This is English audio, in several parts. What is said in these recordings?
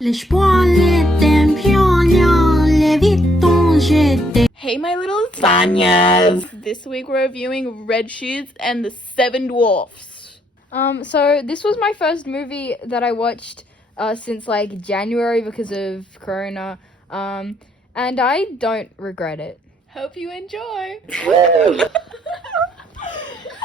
Hey my little Tanyas! This week we're reviewing Red Shoes and the Seven Dwarfs. So this was my first movie that I watched since like January because of Corona. And I don't regret it. Hope you enjoy!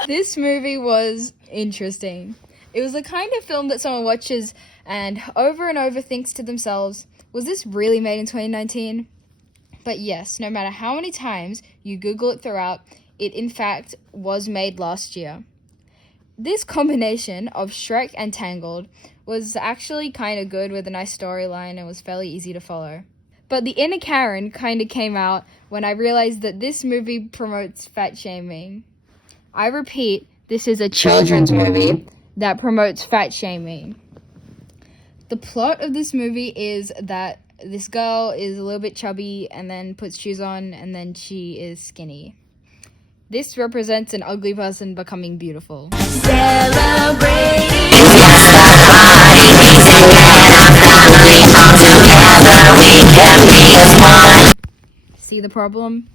This movie was interesting. It was the kind of film that someone watches and over thinks to themselves, was this really made in 2019? But yes, no matter how many times you Google it throughout, it in fact was made last year. This combination of Shrek and Tangled was actually kind of good with a nice storyline and was fairly easy to follow. But the inner Karen kind of came out when I realized that this movie promotes fat shaming. I repeat, this is a children's movie that promotes fat shaming. The plot of this movie is that this girl is a little bit chubby and then puts shoes on and then she is skinny. This represents an ugly person becoming beautiful. Celebrating. See the problem?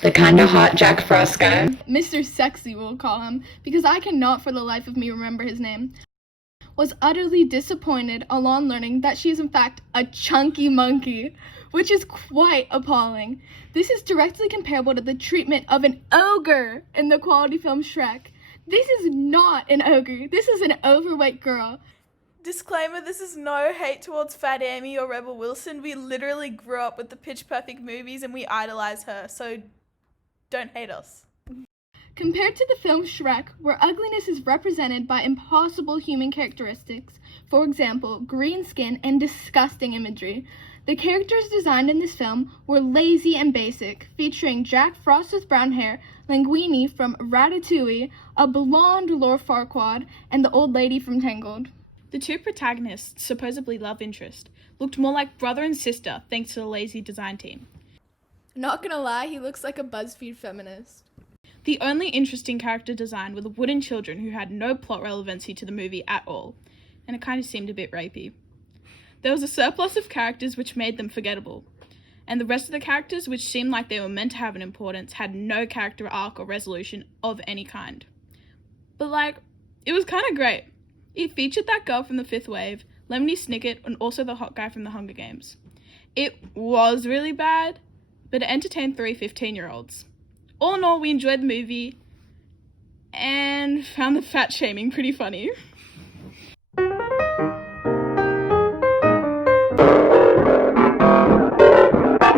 The kinda hot Jack Frost guy. Mr. Sexy, we'll call him, because I cannot for the life of me remember his name, was utterly disappointed upon learning that she is in fact a chunky monkey, which is quite appalling. This is directly comparable to the treatment of an ogre in the quality film Shrek. This is not an ogre, this is an overweight girl. Disclaimer, this is no hate towards Fat Amy or Rebel Wilson. We literally grew up with the Pitch Perfect movies and we idolize her, so don't hate us. Compared to the film Shrek, where ugliness is represented by impossible human characteristics, for example, green skin and disgusting imagery, the characters designed in this film were lazy and basic, featuring Jack Frost with brown hair, Linguini from Ratatouille, a blonde Lord Farquaad, and the old lady from Tangled. The two protagonists, supposedly love interest, looked more like brother and sister thanks to the lazy design team. Not gonna lie, he looks like a BuzzFeed feminist. The only interesting character design were the wooden children who had no plot relevancy to the movie at all, and it kind of seemed a bit rapey. There was a surplus of characters which made them forgettable, and the rest of the characters, which seemed like they were meant to have an importance, had no character arc or resolution of any kind. But it was kind of great. It featured that girl from the Fifth Wave, Lemony Snicket, and also the hot guy from the Hunger Games. It was really bad, but it entertained 3 15-year-olds. All in all, we enjoyed the movie and found the fat shaming pretty funny.